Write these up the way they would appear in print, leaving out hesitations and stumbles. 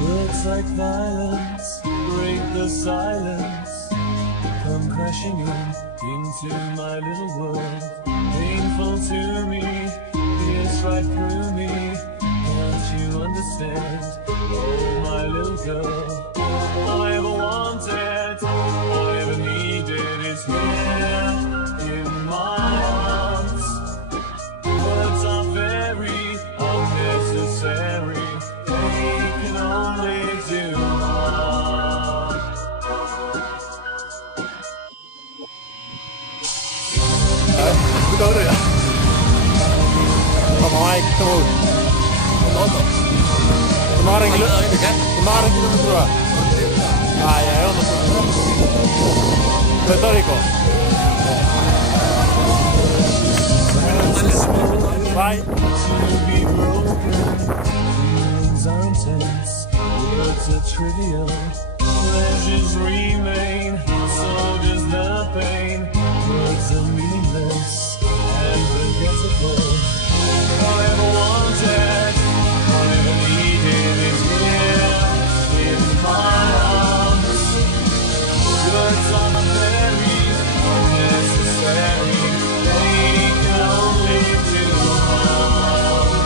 Words like violence break the silence, come crashing into my little world. Painful to me, pierce right through me. Can't you understand? Oh, my little girl. All I ever wanted, all I ever needed is here in my arms. Words are very unnecessary. They can only do harm. Udah ya? Mau ketemu nonton kemarin kita berdua ya retoriko bye. To be broken, feelings aren't tense, words are trivial, pleasures remain, so does the pain. Words are meaningless and forgettable. All I ever wanted, all I ever needed is here in my arms. Words are very unnecessary. They can only do harm.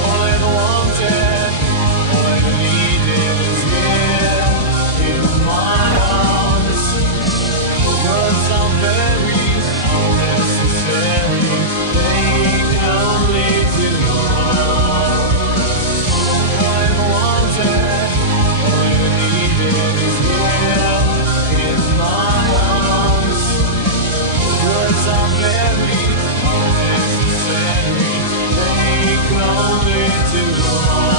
All I ever wanted, all I ever needed is here in my arms. Words are very unnecessary. They can only do harm. All I ever wanted, all I ever needed is here in my arms. Words are very unnecessary. They can only do harm.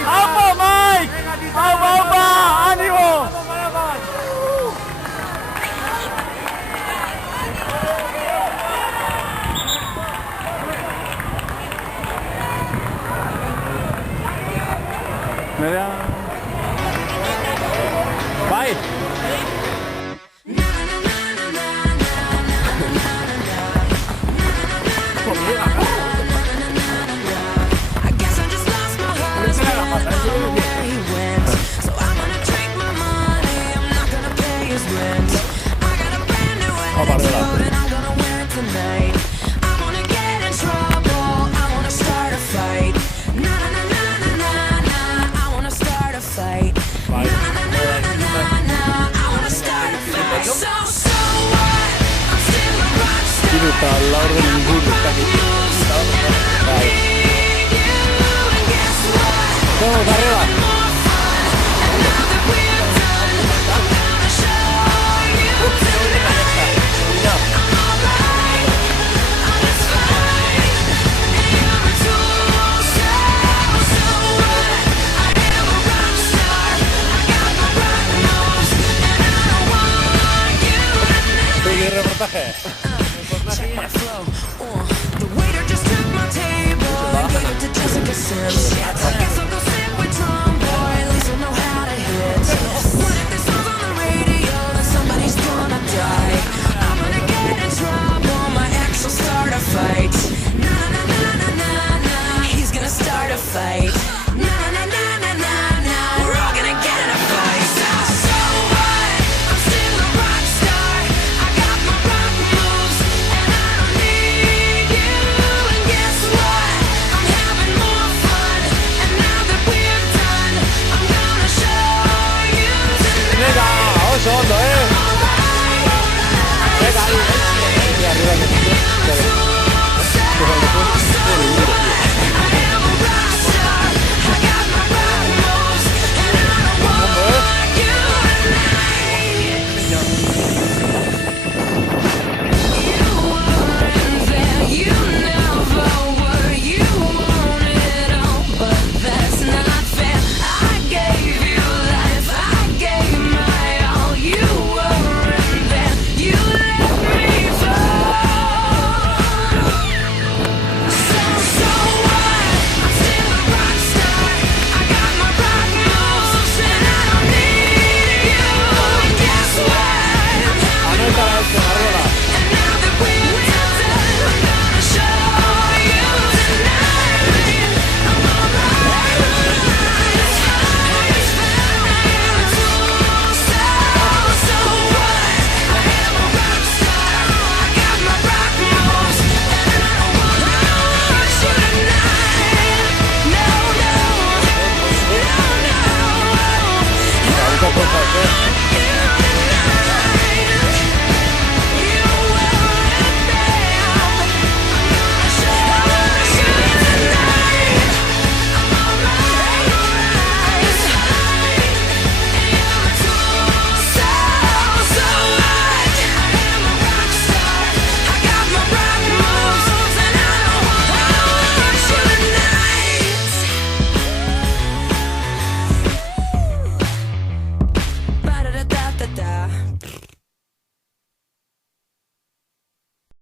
Apa Mike? Apa animo? Bye. I guess I just lost my husband. Where he went. So I'm gonna drink my money. I'm not gonna pay his rent. I got a brand new attitude and I'm gonna wear it tonight. I wanna get in trouble. I wanna start a fight. Na na na na na na. I wanna start a fight. Na na na na na na. I wanna start a fight. So what? I'm still a rock star. All'ordine del giorno dai. Siamo da arrivare. Il reportaje. Check my flow. The waiter just took my table and gave it to Jessica Sims. I guess I'll go sit with Tom Boy. At least I know how to hit. What if this song's on the radio? Then somebody's gonna die. I'm gonna get in trouble. My ex will start a fight. Na na na na na na. He's gonna start a fight. Na na na na na na. We're all gonna get in a fight. So what? I'm still a rock star. I got my rock moves. secondo, dai. Arriva che tu.